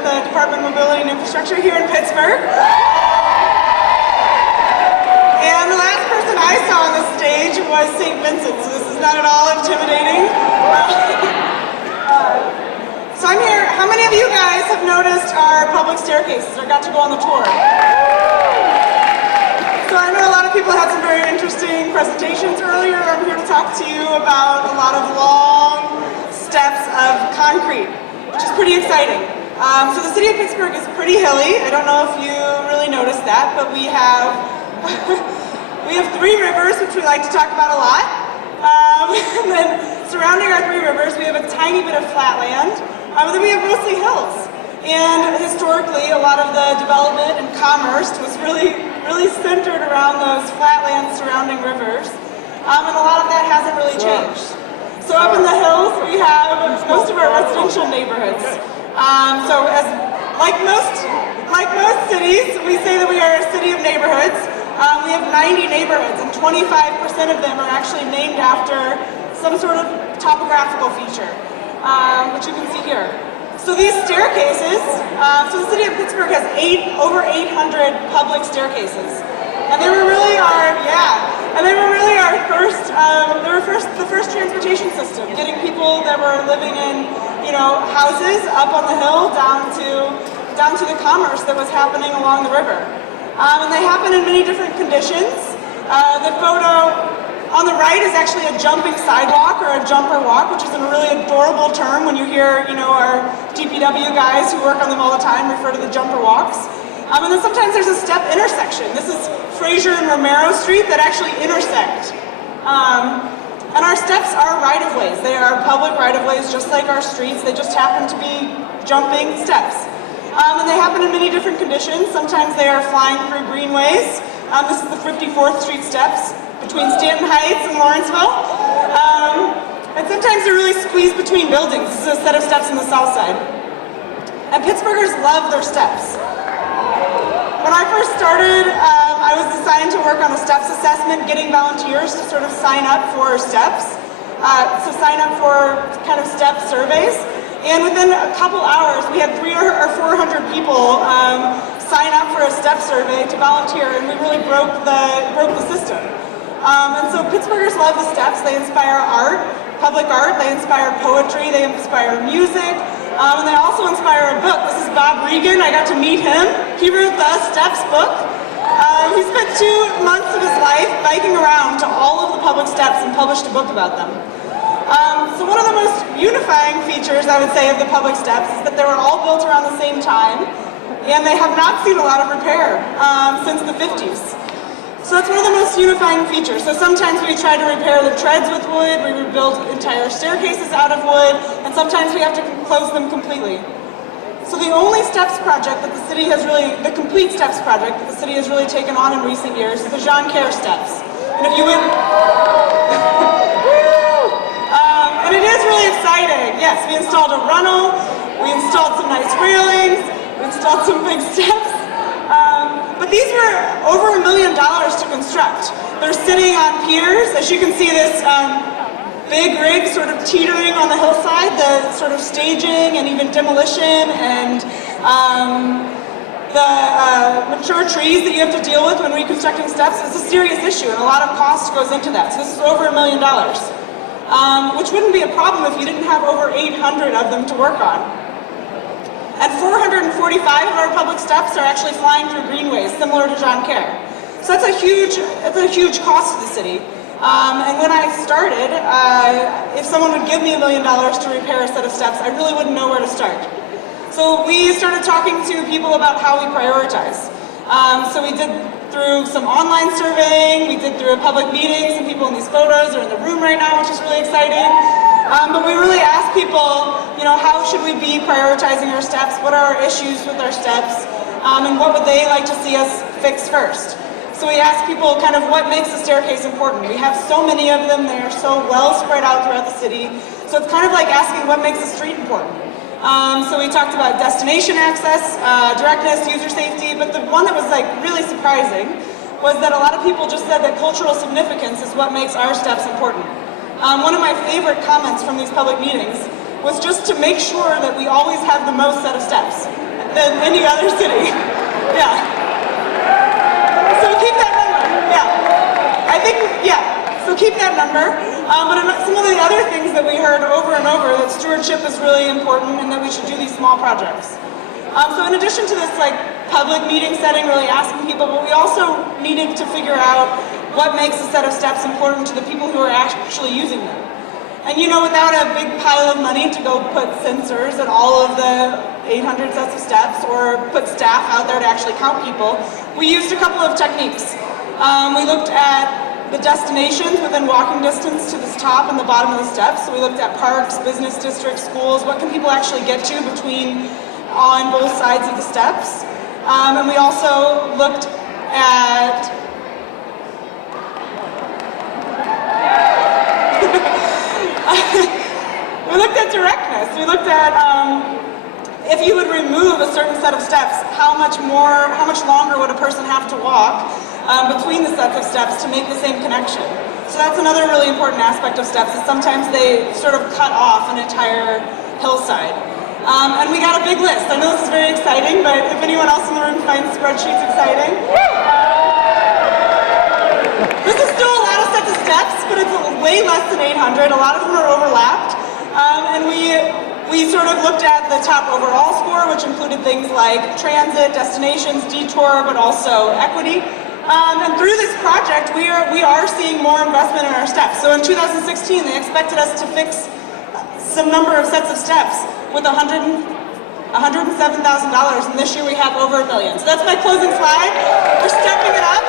with the Department of Mobility and Infrastructure here in Pittsburgh. And the last person I saw on the stage was St. Vincent, so this is not at all intimidating. So I'm here. How many of you guys have noticed our public staircases or got to go on the tour? So I know a lot of people had some very interesting presentations earlier. I'm here to talk to you about a lot of long steps of concrete, which is pretty exciting. So the city of Pittsburgh is pretty hilly. I don't know if you really noticed that, but we have we have 3 rivers, which we like to talk about a lot. And then surrounding our 3 rivers, we have a tiny bit of flat land. And then we have mostly hills. And historically, a lot of the development and commerce was really centered around those flat lands surrounding rivers. And a lot of that hasn't really changed. So up in the hills, we have most of our residential neighborhoods. So like most cities, we say that we are a city of neighborhoods. We have 90 neighborhoods, and 25% of them are actually named after some sort of topographical feature, which you can see here. So these staircases, so the city of Pittsburgh has over 800 public staircases, and they were really our the first transportation system, getting people that were living in houses up on the hill down to the commerce that was happening along the river. And they happen in many different conditions. The photo on the right is actually a jumping sidewalk or a jumper walk, which is a really adorable term when you hear our DPW guys who work on them all the time refer to the jumper walks. And then sometimes there's a step intersection. This is Fraser and Romero Street that actually intersect. And our steps are right-of-ways. They are public right-of-ways just like our streets. They just happen to be jumping steps. And they happen in many different conditions. Sometimes they are flying through greenways. This is the 54th Street steps between Stanton Heights and Lawrenceville. And sometimes they're really squeezed between buildings. This is a set of steps on the south side. And Pittsburghers love their steps. When I first started, I was assigned to work on a steps assessment, getting volunteers to sort of sign up for steps, sign up for kind of step surveys. And within a couple hours, we had 300 or 400 people sign up for a step survey to volunteer, and we really broke the system. And so Pittsburghers love the steps. They inspire art, public art. They inspire poetry. They inspire music. And they also inspire a book. This is Bob Regan. I got to meet him. He wrote the Steps book. He spent 2 months of his life biking around to all of the public steps and published a book about them. So one of the most unifying features, I would say, of the public steps is that they were all built around the same time, and they have not seen a lot of repair since the 50s. So that's one of the most unifying features. So sometimes we try to repair the treads with wood, we rebuild entire staircases out of wood, and sometimes we have to close them completely. So the only steps project that the city has the complete steps project that the city has really taken on in recent years is the Jean Care steps. And if you would, and it is really exciting. Yes, we installed a runnel, we installed some nice railings, we installed some big steps. But these were over $1 million to construct. They're sitting on piers. As you can see, this big rig sort of teetering on the hillside, the sort of staging and even demolition and the mature trees that you have to deal with when reconstructing steps is a serious issue, and a lot of cost goes into that. So this is over $1 million, which wouldn't be a problem if you didn't have over 800 of them to work on. And 445 of our public steps are actually flying through greenways, similar to Jean Care. So that's a huge cost to the city. And when I started, if someone would give me $1 million to repair a set of steps, I really wouldn't know where to start. So we started talking to people about how we prioritize. So we did through some online surveying, we did through a public meeting. Some people in these photos are in the room right now, which is really exciting. But we really asked people, how should we be prioritizing our steps? What are our issues with our steps? And what would they like to see us fix first? So we asked people kind of what makes a staircase important. We have so many of them. They are so well spread out throughout the city. So it's kind of like asking what makes a street important. So we talked about destination access, directness, user safety, but the one that was really surprising was that a lot of people just said that cultural significance is what makes our steps important. One of my favorite comments from these public meetings was just to make sure that we always have the most set of steps. than any other city. Yeah. So keep that number. Yeah. I think, yeah. So keep that number. But some of the other things that we heard over and over, that stewardship is really important and that we should do these small projects. So in addition to this like public meeting setting, really asking people, but we also needed to figure out what makes a set of steps important to the people who are actually using them. And you know, without a big pile of money to go put sensors at all of the 800 sets of steps or put staff out there to actually count people, we used a couple of techniques. We looked at the destinations within walking distance to the top and the bottom of the steps. So we looked at parks, business districts, schools, what can people actually get to on both sides of the steps. And we also looked at we looked at directness. We looked at if you would remove a certain set of steps, how much longer would a person have to walk between the sets of steps to make the same connection. So that's another really important aspect of steps, is sometimes they sort of cut off an entire hillside. And we got a big list. I know this is very exciting, but if anyone else in the room finds spreadsheets exciting. This is still a lot of sets of steps, but it's way less than 800. A lot of them are overlapped. And we sort of looked at the top overall score, which included things like transit, destinations, detour, but also equity. And through this project, we are seeing more investment in our steps. So in 2016, they expected us to fix some number of sets of steps with $107,000, and this year we have over $1 million. So that's my closing slide. We're stepping it up.